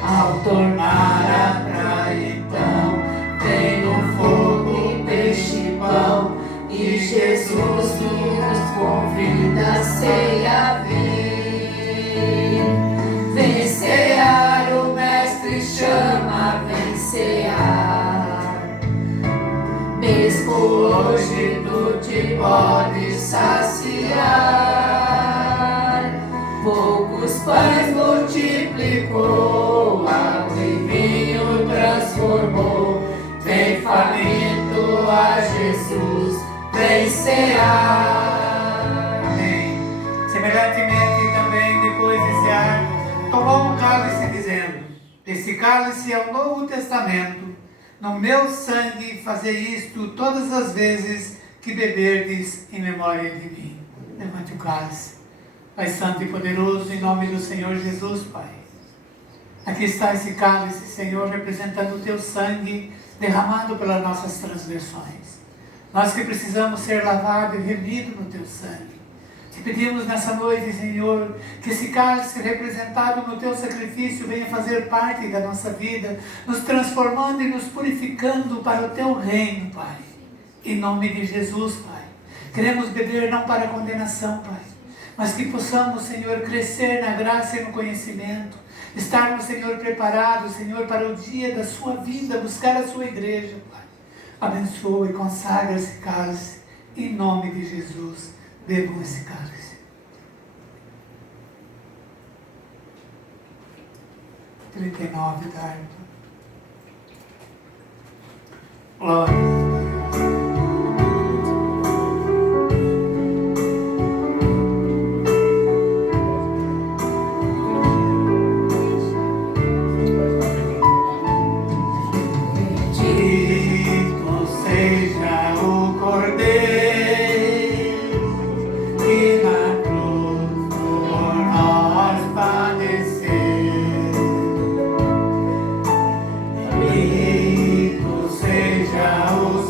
Ao tornar a praia, então, vem no fogo, peixe e pão, e Jesus nos convida a ceia vir. Vem cear, o Mestre chama, vem cear. Mesmo hoje tu te podes saciar. Poucos pães multiplicou, água e vinho transformou. Vem faminto a Jesus, vem cear. Amém. Semelhantemente também, depois de cear, tomou um cálice dizendo: esse cálice é o Novo Testamento, no meu sangue fazei isto todas as vezes que beberdes em memória de mim. Levante o cálice. Pai santo e poderoso, em nome do Senhor Jesus, Pai. Aqui está esse cálice, Senhor, representando o teu sangue derramado pelas nossas transgressões. Nós que precisamos ser lavados e remidos no teu sangue. Te pedimos nessa noite, Senhor, que esse cálice representado no teu sacrifício venha fazer parte da nossa vida, nos transformando e nos purificando para o teu reino, Pai. Em nome de Jesus, Pai. Queremos beber não para condenação, Pai, mas que possamos, Senhor, crescer na graça e no conhecimento, estarmos, Senhor, preparados, Senhor, para o dia da sua vinda, buscar a sua igreja, Pai. Abençoa e consagra esse cálice, em nome de Jesus. Bebam esse cálice. 39 da árvore. Glória. Seja o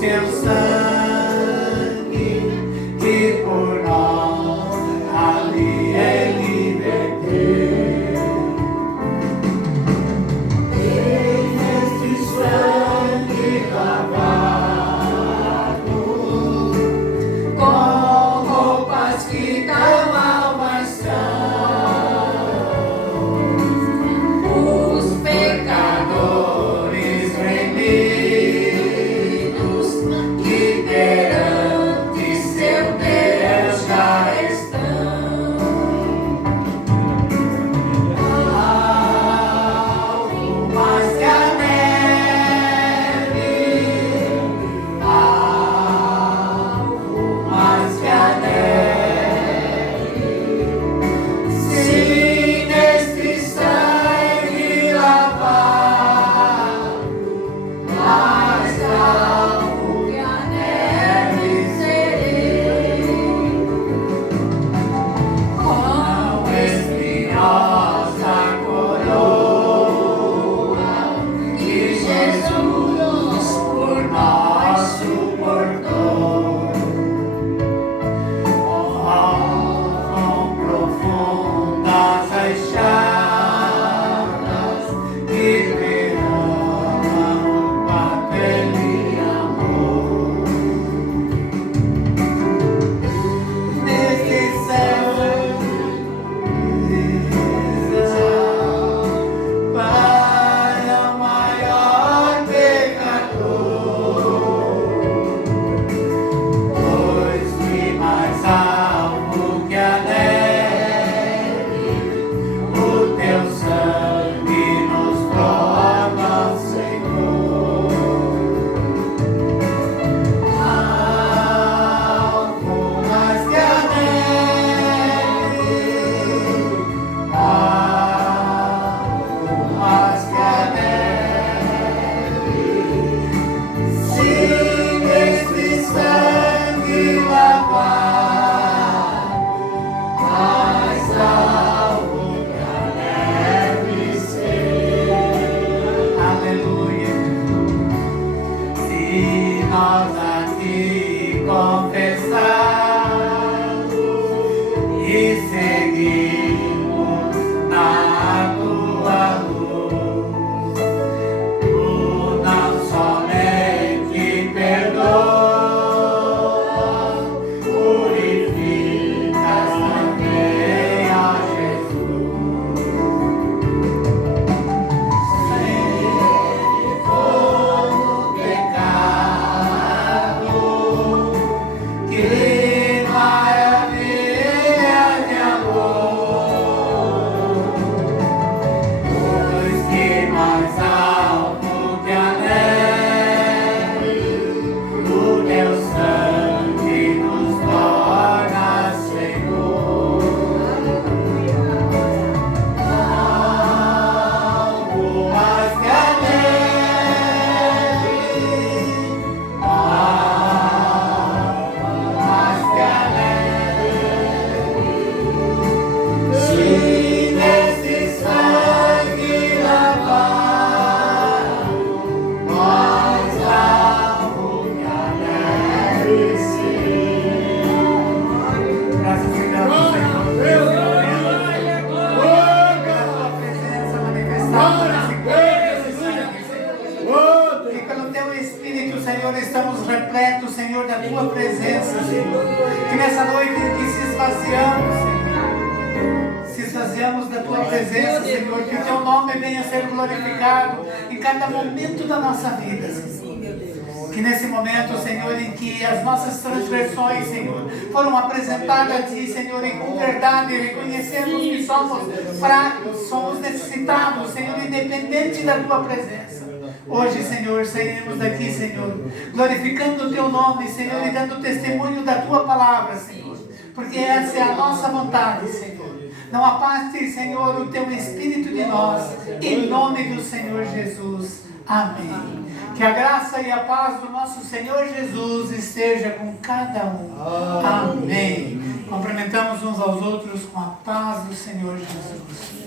Senhor, estamos repletos, Senhor, da Tua presença, Senhor. Que nessa noite que se esvaziamos, Senhor, se esvaziamos da Tua presença, Senhor, que o Teu nome venha a ser glorificado em cada momento da nossa vida, Senhor. Que nesse momento, Senhor, em que as nossas transgressões, Senhor, foram apresentadas a Ti, Senhor, e com verdade reconhecemos que somos fracos, somos necessitados, Senhor, independente da Tua presença. Hoje, Senhor, sairemos daqui, Senhor, glorificando o Teu nome, Senhor, e dando testemunho da Tua palavra, Senhor, porque essa é a nossa vontade, Senhor. Não apaste, Senhor, o Teu Espírito de nós, em nome do Senhor Jesus. Amém. Que a graça e a paz do nosso Senhor Jesus esteja com cada um. Amém. Cumprimentamos uns aos outros com a paz do Senhor Jesus.